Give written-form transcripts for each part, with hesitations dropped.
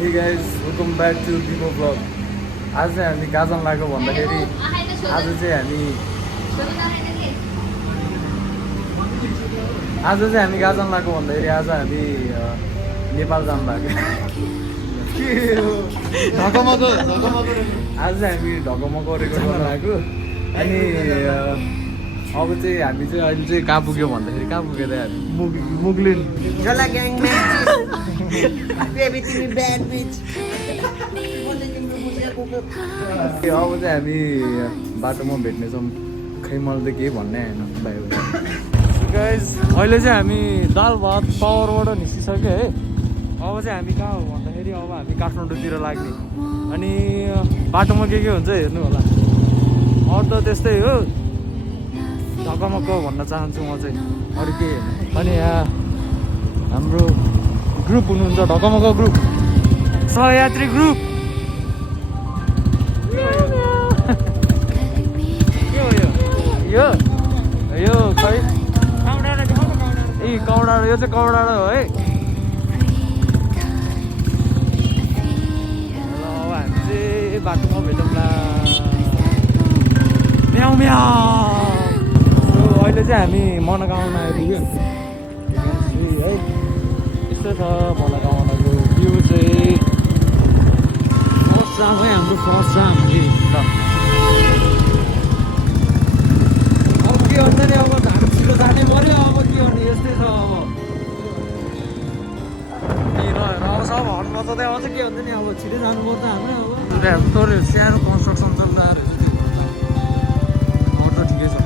Hey guys, welcome back to Dimo Vlog. आज चाहिँ हामी कहाँ जान लागेको भन्दाखेरि आज चाहिँ हामी कहाँ जान लागेको भन्दाखेरि आज हामी नेपाल जान लाग्यो। आज चाहिँ हामी ढकमको रेकर्ड गर्न लाग्यो अनि अब चाहिँ हामी चाहिँ अहिले चाहिँ कहाँ पुग्यो भन्दाखेरि कहाँ पुग्यो त हामी मुगलिन Gala gang baby तिमी bad bitch अब चाहिँ हामी बाटोमा भेट्नेछौँ खै मैले त केही भन्ने होइन बाई बाई गाइज अहिले चाहिँ हामी दाल भात पावरबाट निस्किसक्यो है अब चाहिँ हामी कहाँ हो भन्दाखेरि अब हामी काठमाडौँतिर लाग्ने अनि बाटोमा के हुन्छ हेर्नु होला अरू त त्यस्तै हो ढकमक्क भन्न चाहन्छु म चाहिँ अरू के अनि यहाँ हाम्रो ग्रुप हुनुहुन्छ ढकमक्क ग्रुप सहयात्री ग्रुप यो यो खै ए कौडाडो यो चाहिँ कौडाडो हो है ल अब हामी चाहिँ बाटोमा भेटौँला म्याउ म्याउ अहिले चाहिँ हामी मनोकामना आइपुग्यो है यस्तो छ मनोकामनाको भ्यू चाहिँ फर्स्ट जाम है हाम्रो फर्स्ट जाम ल अब के हुन्छ नि अब हामी छिटो जाने पऱ्यो अब के गर्ने यस्तै छ अब सब हर्न बजाउँदै आउँछ के हुन्छ नि अब छिटो जानुपर्छ हाम्रो अब तर सानो कन्स्ट्रक्सन चलिरहेको रहेछ ठिकै छ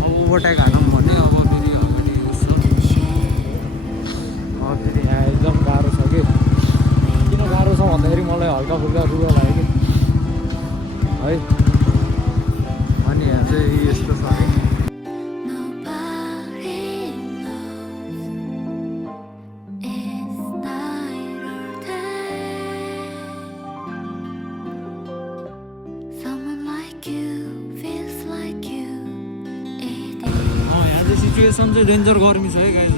अब ओभरटेक हानौँ भने अब फेरि अगाडि अब फेरि यहाँ एकदम गाह्रो छ कि किन गाह्रो छ भन्दाखेरि मलाई हल्का फुल्का रुगा लाग्यो कि है अनि यहाँ चाहिँ यस्तो छ है सिचुएसन चाहिँ डेन्जर गर्मी छ है गाइस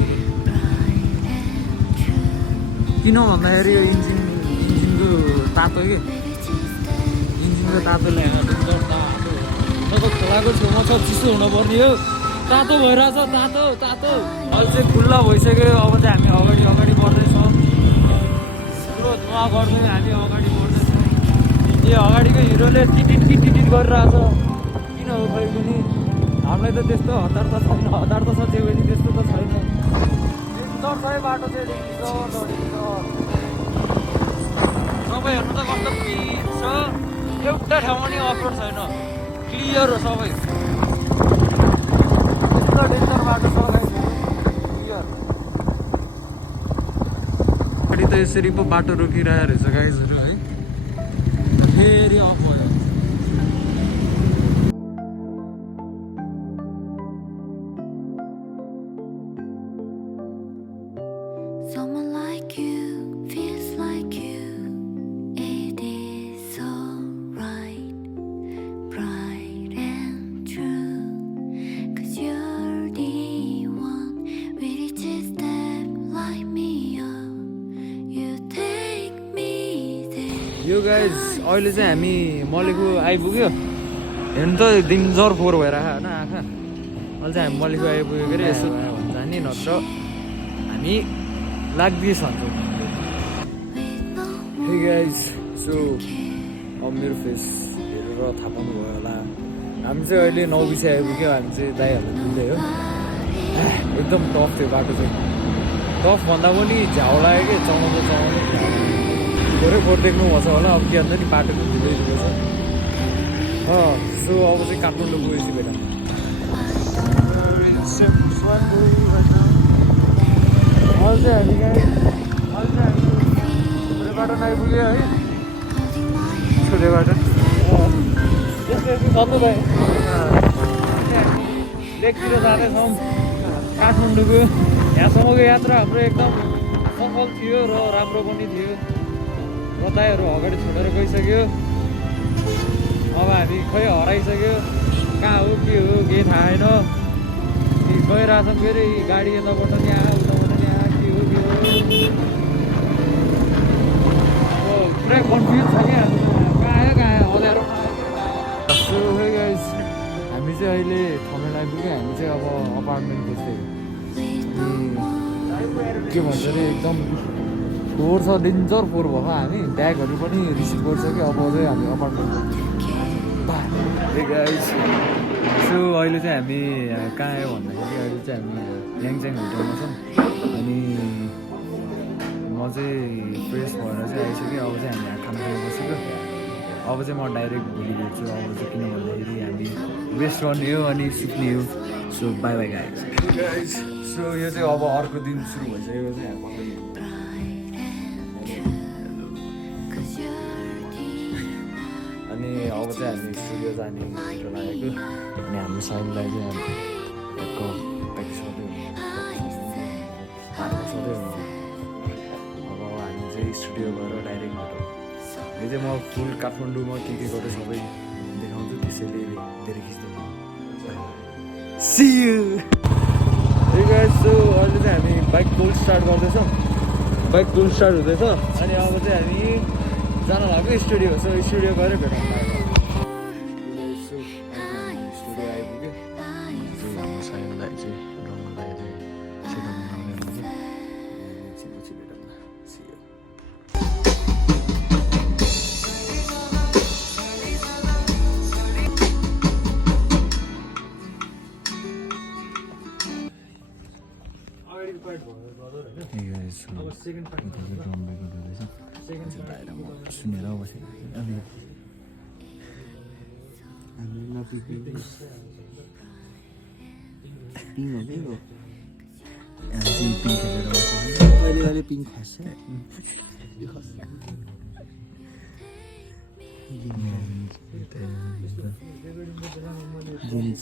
किन भन्दाखेरि यो इन्जिनको तातो के इन्जिनको तातोले डेन्जर तातो हुनको खोलाको छेउमा छ चिसो हुनुपर्ने हो तातो भइरहेछ तातो तातो अहिले चाहिँ खुल्ला भइसक्यो अब चाहिँ हामी अगाडि बढ्दैछौँ पुरो धुवा गर्दै हामी अगाडि बढ्दैछौँ यो अगाडिको हिरोले टिटिट गरिरहेछ किन हो खै पनि हामीलाई त त्यस्तो हतार त छैन हतार त छ त्यो पनि त्यस्तो त छैन डेन्जर छ है बाटो चाहिँ सबै हेर्नु त कस्तो पिच छ एउटा ठाउँमा नि अफरोड छैन क्लियर हो सबै यस्तो डेन्जर बाटो छ क्लियर अगाडि त यसरी पो बाटो रोकिरहेको रहेछ गाइजहरू है फेरि अफ भयो यो गाइज अहिले चाहिँ हामी मलेखु आइपुग्यो हेर्नु त डेन्जर फोहोर भइरहेको होइन आँखा अहिले चाहिँ हामी मलेखु आइपुग्यो के अरे यसो भन्छ नि नत्र हामी लाग्दै छन्छौँ हे गाइज सो अब मेरो फेस हेरेर थाहा पाउनुभयो होला हामी चाहिँ अहिले 9 बजी आइपुग्यो हामी चाहिँ दाइहरूलाई पुग्दै हो एकदम टफ थियो बाटो चाहिँ टफ भन्दा पनि झ्याउ लाग्यो कि चलाउँदै थोरै फोहोर देख्नुभएको छ होला अब के भन्छ नि बाटोको भिडियो छ सो अब चाहिँ काठमाडौँ गएपछि बेला अहिले चाहिँ हामी बाटो नआइपुग्यो है छोटे बाटो सबै भाइ लेकतिर जाँदैछौँ काठमाडौँको यहाँसम्मको यात्रा हाम्रो एकदम सफल थियो र राम्रो पनि थियो बताइहरू अगाडि छोडेर गइसक्यो अब हामी खै हराइसक्यो कहाँ हो के हो केही थाहा छैन गइरहेछौँ फेरि गाडी यताबाट यहाँ उताबाट यहाँ के हो कन्फ्युज छ क्या कहाँ अँध्यारो सो हे गाइस हामी चाहिँ अहिले ठमेल आइपुग्यो हामी चाहिँ अब अपार्टमेन्ट खोज्दै के भन्छ अरे एकदम फोहोर छ डेन्जर फोहोर भएको हामी ब्यागहरू पनि रिसिभ गरिसक्यो अब चाहिँ हामी अपार्टमेन्ट हे गाइस सो अहिले चाहिँ हामी कहाँ आयो भन्दाखेरि अहिले चाहिँ हामी याङच्याङ होटलमा छौँ अनि म चाहिँ फ्रेस भएर चाहिँ आइसक्यो अब चाहिँ हामी खाना खाएर बसेको अब चाहिँ म डाइरेक्ट भोलि भेट्छु अब चाहिँ किन भन्दाखेरि हामी वेस्ट गर्ने हो अनि सुत्ने हो so by by guys so यो चाहिँ अब अर्को दिन सुरु भइसक्यो चाहिँ हामी अनि अब चाहिँ हामी स्टुडियो जाने लागेको अनि हाम्रो साइनलाई चाहिँ हामी प्र्याक्टिस गर्दै अब हामी चाहिँ स्टुडियो गएर डाइरेक्ट भेटौँ यो चाहिँ म फुल काठमाडौँमा के गर्छु सबै देखाउँछु त्यसैले धेरै खिच्दैन सी यू सो अहिले चाहिँ हामी बाइक कोल्ड स्टार्ट गर्दैछौँ बाइक कोल्ड स्टार्ट हुँदैछ अनि अब चाहिँ हामी जान लाग्यो स्टुडियो सो स्टुडियो गएर भेटौँ स्टुडियो आइपुग्यो हाम्रो साइनलाई चाहिँ रङलाई चाहिँ सेटअप बनाउने पछि भेटौँ सी यू सुनेर बसेको अनि अहिले पिङ खस्छ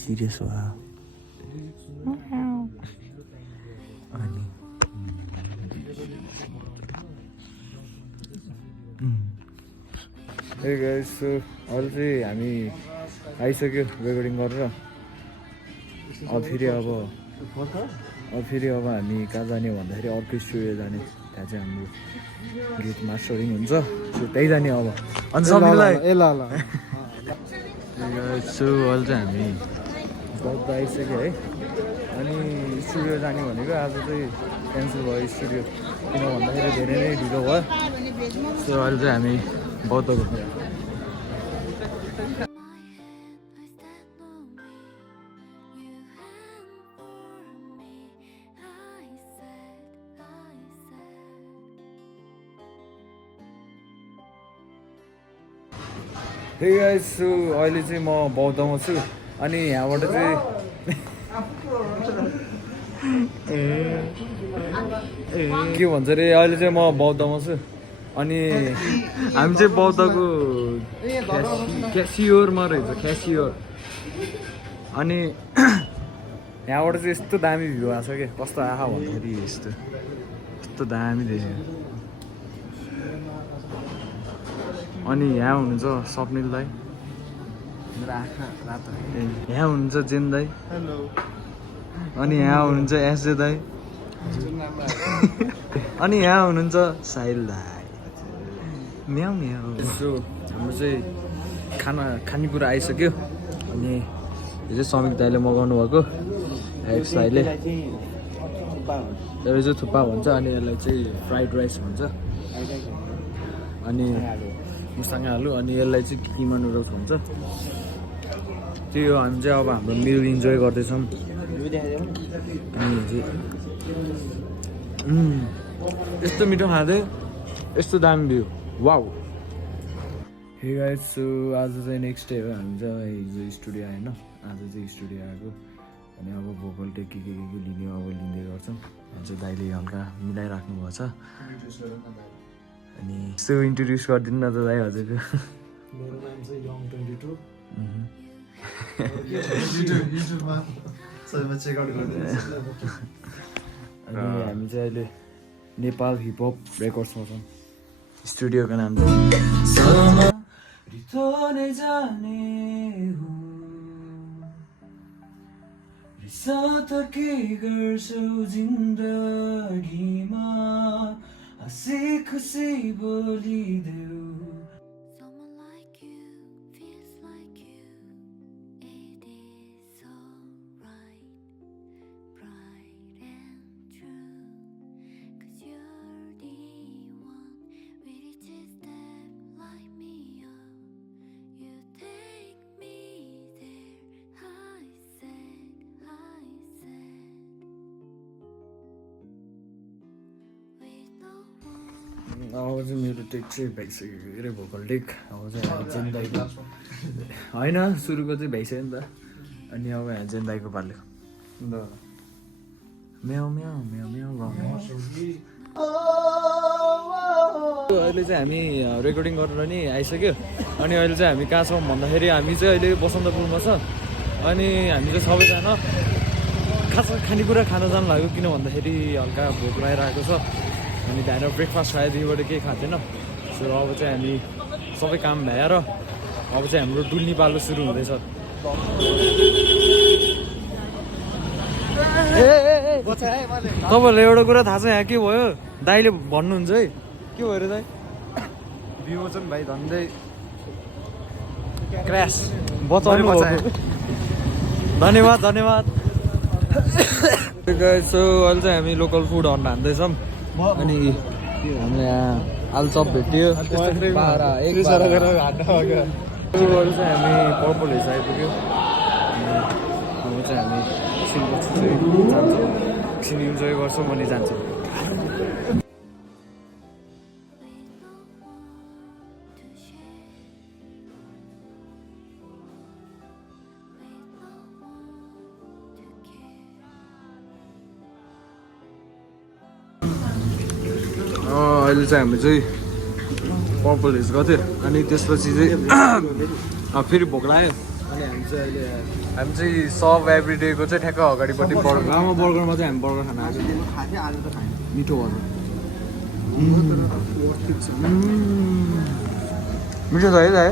सिरियस हो अनि ए गाइस सो अहिले चाहिँ हामी आइसक्यो रेकर्डिङ गरेर अब फेरि हामी कहाँ जाने भन्दाखेरि अर्को स्टुडियो जाने त्यहाँ चाहिँ हाम्रो गीत मास्टरिङ हुन्छ सो त्यही जाने अब अनि समीरलाई सो अहिले चाहिँ हामी बौद्ध आइसक्यो है अनि स्टुडियो जाने भनेको आज चाहिँ क्यान्सल भयो स्टुडियो किन भन्दाखेरि धेरै नै ढिलो भयो सो अहिले चाहिँ हामी बौद्ध घुम्यो हे गाइस सो अहिले चाहिँ म बौद्धमा छु अनि यहाँबाट चाहिँ के भन्छ अरे अहिले चाहिँ म बौद्धमा छु अनि हामी चाहिँ बौद्धको क्यासियोरमा रहेछ क्यासियोर अनि यहाँबाट चाहिँ यस्तो दामी भ्यू आएको छ क्या कस्तो आँखा भन्दाखेरि यस्तो दामी देख्यो अनि यहाँ हुनुहुन्छ स्वप्निल दाई मेरो आँखा रातो यहाँ हुनुहुन्छ जेन दाई अनि यहाँ हुनुहुन्छ एसजे दाई अनि यहाँ हुनुहुन्छ साहिल दाई म्याउ म्याउ सो हाम्रो चाहिँ खानेकुरा आइसक्यो अनि यो चाहिँ समीक दाईले मगाउनु भएको एक्स दाईले यसलाई चाहिँ थुक्पा भन्छ अनि यसलाई चाहिँ फ्राइड राइस भन्छ अनि मुस्ताङ आलु अनि यसलाई चाहिँ किमा नुडल्स भन्छ त्यो हामी चाहिँ अब हाम्रो मिल इन्जोय गर्दैछौँ अनि यस्तो मिठो खाँदै यस्तो दामी view wow hey guys so आज चाहिँ नेक्स्ट डे हो हामी चाहिँ हिजो स्टुडियो आएन आज चाहिँ स्टुडियो आएको अनि अब भोकल टेक के लिने अब लिँदै गर्छौँ अनि चाहिँ दाइले हल्का मिलाइराख्नु भएको छ अनि सो इन्ट्रोड्युस गरिदिनु न त दाइ हजुरको मेरो नाम चाहिँ यङ 22 अनि हामी चाहिँ अहिले नेपाल हिपहप रेकर्ड्समा छौँ स्टुडियोको नाम चाहिँ साथ के गर्छौ जिन्दगीमा हँसी खुसी बोलिदेऊ अब चाहिँ मेरो टेक चाहिँ भइसक्यो के अरे भोकल टेक अब चाहिँ हामी जेन्दाईको होइन सुरुको चाहिँ भइसक्यो नि त अनि अब यहाँ जेन्दाईको पाल्यो ल म्याउ म्याउ म्याउ म्याउ गाउने अहिले चाहिँ हामी रेकर्डिङ गरेर नि आइसक्यो अनि अहिले चाहिँ हामी कहाँ छौँ भन्दाखेरि हामी चाहिँ अहिले बसन्तपुरमा छ अनि हामी चाहिँ सबैजना खानेकुरा खान जानु लाग्यो किन भन्दाखेरि हल्का भोक लागिरहेको छ अनि बिहान ब्रेकफास्ट खाएदेखिबाट केही खाँदैन सो अब चाहिँ हामी सबै काम भ्याएर अब चाहिँ हाम्रो डुल्नी पालो सुरु हुँदैछ तपाईँहरूलाई एउटा कुरा थाहा छ यहाँ के भयो दाइले भन्नुहुन्छ है के भयो अरे दाइ विमोचन भाइ धन्दै क्रास बचाउनु धन्यवाद धन्यवाद सो अहिले चाहिँ हामी लोकल फुड हन्ट हान्दैछौँ अनि हाम्रो यहाँ आलुचप भेट्यो अहिले चाहिँ हामी पर्पल हिल्स आइपुग्यो अब चाहिँ हामी एकछिनपछि चाहिँ जान्छौँ एकछिन इन्जोय गर्छौँ अनि जान्छौँ अहिले चाहिँ हामी चाहिँ पर्पल हिल्स गएको थियो अनि त्यसपछि चाहिँ फेरि भोक लाग्यो अनि हामी चाहिँ सब एभ्रिडेको चाहिँ ठ्याक्क अगाडिपट्टि गाउँमा बर्गरमा चाहिँ हामी बर्गर खान आएको मिठो भएर मिठो छ है दाइ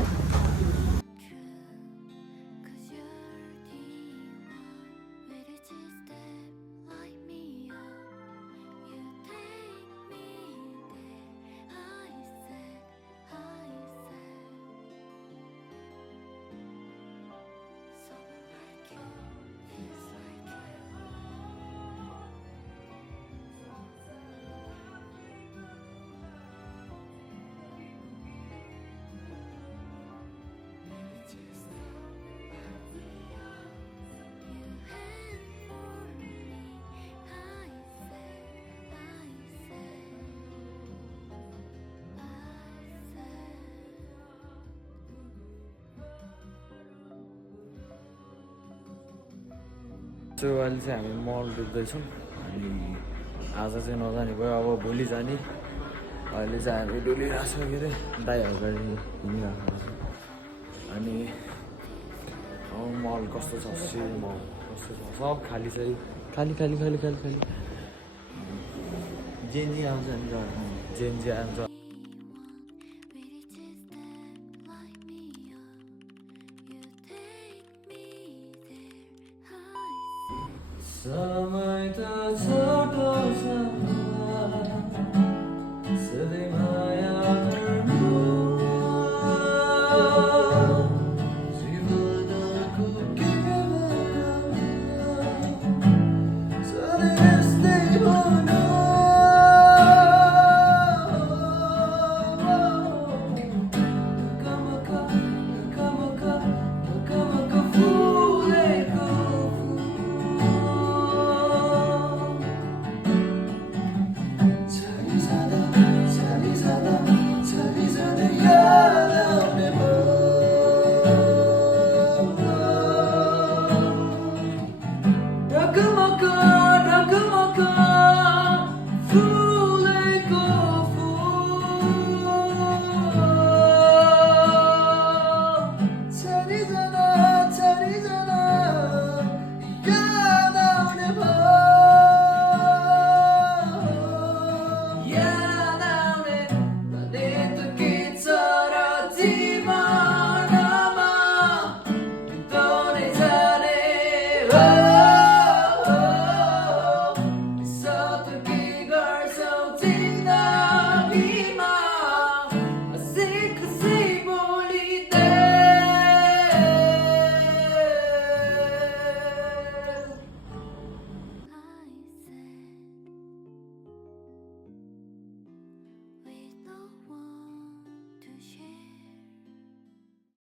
सो अहिले चाहिँ हामी मल डुब्दैछौँ अनि आज चाहिँ नजाने भयो अब भोलि जाने अहिले चाहिँ हामी डुलिरहेको छ के अरे दाइहरू गाडी हिँडिरहेको छ अनि मल कस्तो छ मल कस्तो छ सब खाली छ खाली खाली खाली खाली खाली जेएनजी आउँछ हामी जेएनजी आउँछ